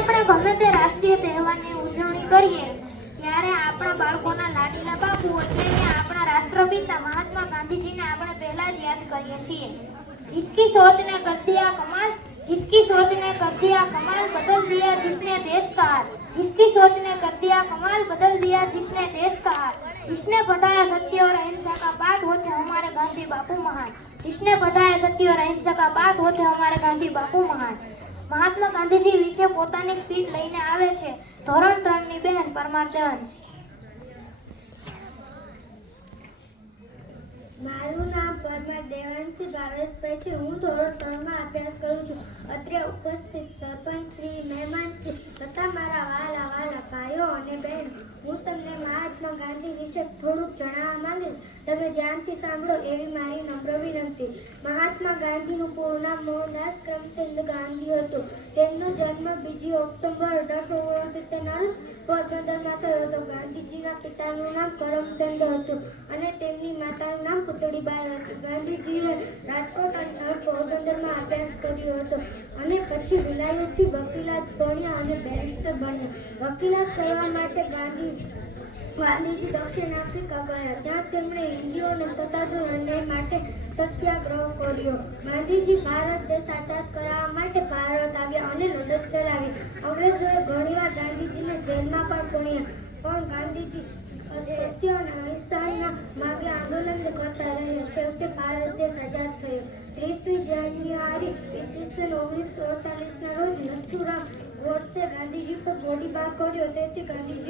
આપણે ગમે તે રાષ્ટ્રીય તહેવારની ઉજવણી કરીએ ત્યારે આપણા બાળકોના લાડીલા બાપુ એટલે આપણા રાષ્ટ્રપિતા મહાત્મા ગાંધીજીને આપણે પહેલા જ યાદ કરીએ છીએ जिसकी सोच ने कर दिया कमाल जिसकी सोच ने कर दिया कमाल बदल दिया जिसने देश का हाल जिसकी सोच ने कर दिया कमाल बदल दिया जिसने देश का हाल जिसने पढ़ाया सत्य और अहिंसा का पाठ होते हमारे गांधी बापू महान जिसने पढ़ाया सत्य और अहिंसा का पाठ होते हमारे गांधी बापू महान મહાત્મા ગાંધીજી વિશે પોતાની સ્પીચ લઈને આવે છે. ધોરણ ત્રણની બહેન પરમાર મારું નામ દેવાંશી ભાવેશભાઈ છે. હું ધોરણ ત્રણમાં અભ્યાસ કરું છું. અત્રે ઉપસ્થિત સરપંચ શ્રી, મહેમાન છે તથા મારા વાલા વાલા ભાઈઓ અને બહેન. હું તમને મહાત્મા ગાંધી વિશે થોડુંક જણાવવા માંગીશ. તમે ધ્યાનથી સાંભળો એવી મારી નમ્ર ગાંધીનું પૂરું નામ મોહનદાસ કરમચંદ ગાંધી હતું. તેમનો જન્મ બીજી ઓક્ટોબર અઢારસો ઓગણસિત્તેરના પોરબંદરમાં થયો હતો. ગાંધીજીના પિતાનું નામ કરમચંદ હતું અને તેમની માતાનું નામ પુતળીબાઈ હતું. ગાંધીજીએ રાજકોટ અને પોરબંદરમાં અભ્યાસ કર્યો હતો અને પછી વિલાયતથી વકીલાત ભણ્યા અને બેરિસ્ટર બન્યા. વકીલાત કરવા માટે ગાંધી ગાંધીજી દક્ષિણ આફ્રિકા ગયા. ત્યાં તેમણે હિન્દીઓને અન્યાય માટે સત્યાગ્રહ કર્યો. ગાંધીજી ભારત દેશ આઝાદ કરાવવા માટે ભારત આવ્યા અને લડત ચલાવી અંગ્રેજોએ ઘણીવાર ગાંધીજીને જેલમાં પણ પૂણ્યા પણ ગાંધીજી સત્ય અને અહિંસાના માર્ગે આંદોલન કરતા રહ્યા. છેવટે ભારત દેશ આઝાદ થયો. ત્રીસમી જાન્યુઆરી, ઈસવીસન ઓગણીસો અડતાલીસના રોજ નથુરામ ગોડસે ગાંધીજી પર ગોળીબાર કર્યો. તેથી ગાંધીજી